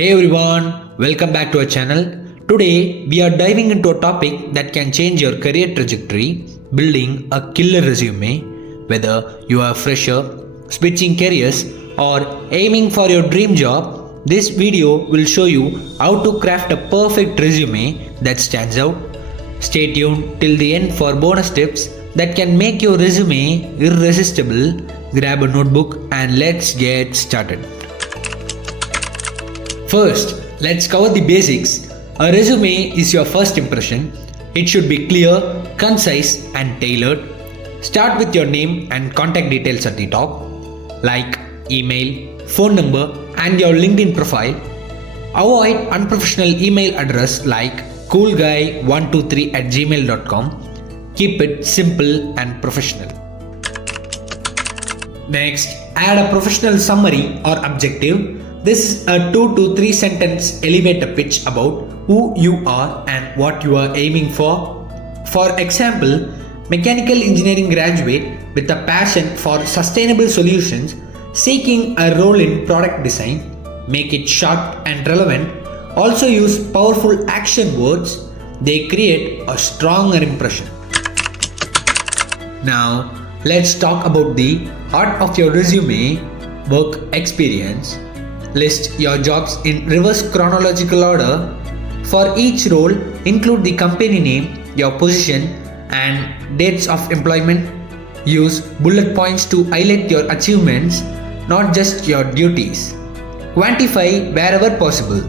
Hey everyone, welcome back to our channel. Today we are diving into a topic that can change your career trajectory, building a killer resume. Whether you are a fresher, switching careers, or aiming for your dream job, this video will show you how to craft a perfect resume that stands out. Stay tuned till the end for bonus tips that can make your resume irresistible. Grab a notebook and let's get started. First, let's cover the basics. A resume is your first impression. It should be clear, concise, and tailored. Start with your name and contact details at the top, like email, phone number, and your LinkedIn profile. Avoid unprofessional email address like coolguy123@gmail.com. Keep it simple and professional. Next, add a professional summary or objective. This is a 2 to 3 sentence elevator pitch about who you are and what you are aiming for. For example, mechanical engineering graduate with a passion for sustainable solutions seeking a role in product design. Make it short and relevant. Also use powerful action words. They create a stronger impression. Now, let's talk about the heart of your resume, work experience. List your jobs in reverse chronological order. For each role, include the company name, your position, and dates of employment. Use bullet points to highlight your achievements, not just your duties. Quantify wherever possible.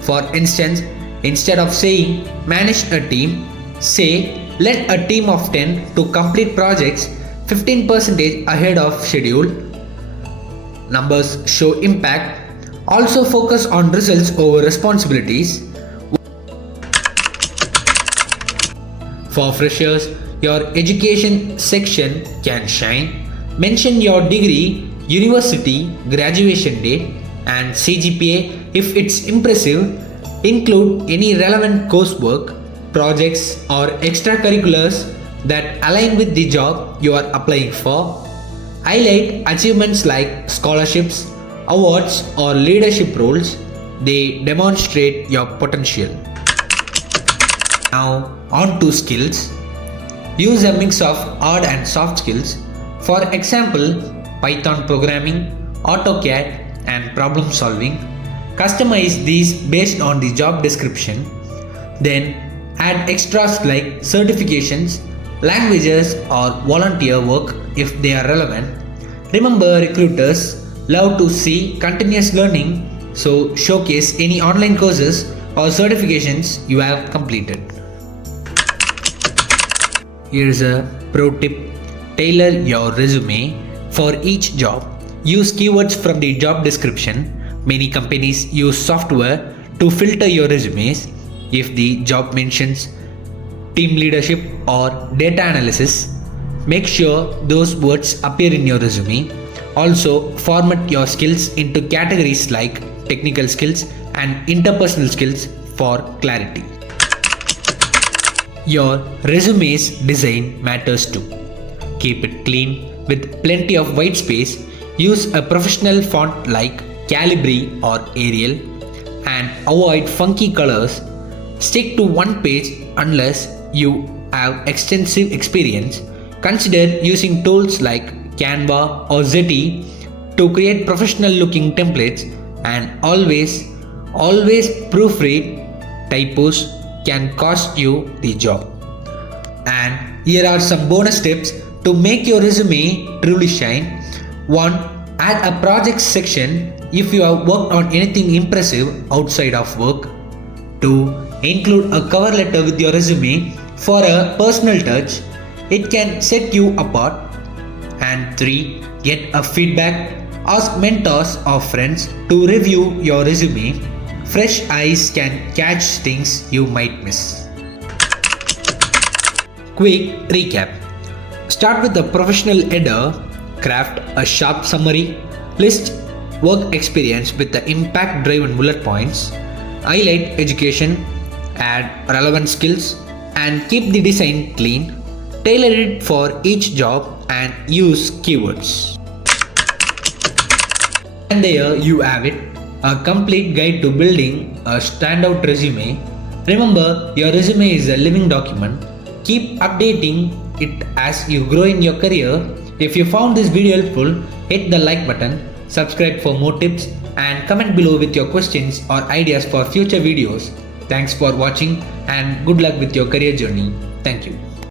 For instance, instead of saying manage a team, say led a team of 10 to complete projects 15% ahead of schedule. Numbers show impact. Also focus on results over responsibilities. For freshers, your education section can shine. Mention your degree, university, graduation date, and CGPA if it's impressive. Include any relevant coursework, projects, or extracurriculars that align with the job you are applying for. Highlight achievements like scholarships, awards, or leadership roles. They demonstrate your potential. Now, on to skills. Use a mix of hard and soft skills. For example, Python programming, AutoCAD, and problem solving. Customize these based on the job description. Then, add extras like certifications, languages, or volunteer work if they are relevant. Remember, recruiters love to see continuous learning, so showcase any online courses or certifications you have completed. Here's a pro tip. Tailor your resume for each job. Use keywords from the job description. Many companies use software to filter your resumes. If the job mentions team leadership or data analysis, make sure those words appear in your resume. Also, format your skills into categories like technical skills and interpersonal skills for clarity. Your resume's design matters too. Keep it clean with plenty of white space. Use a professional font like Calibri or Arial and avoid funky colors. Stick to one page unless you have extensive experience. Consider using tools like Canva or Zetty to create professional looking templates, and always proofread. Typos can cost you the job. And here are some bonus tips to make your resume truly shine. 1. Add a projects section if you have worked on anything impressive outside of work. 2. Include a cover letter with your resume for a personal touch. It can set you apart. And 3. Get a feedback. Ask mentors or friends to review your resume. Fresh eyes can catch things you might miss. Quick recap. Start with the professional header. Craft a sharp summary. List work experience with the impact-driven bullet points. Highlight education. Add relevant skills. And keep the design clean. Tailor it for each job and use keywords. And there you have it. a complete guide to building a standout resume. Remember, your resume is a living document. Keep updating it as you grow in your career. If you found this video helpful, hit the like button, subscribe for more tips, and comment below with your questions or ideas for future videos. Thanks for watching and good luck with your career journey. Thank you.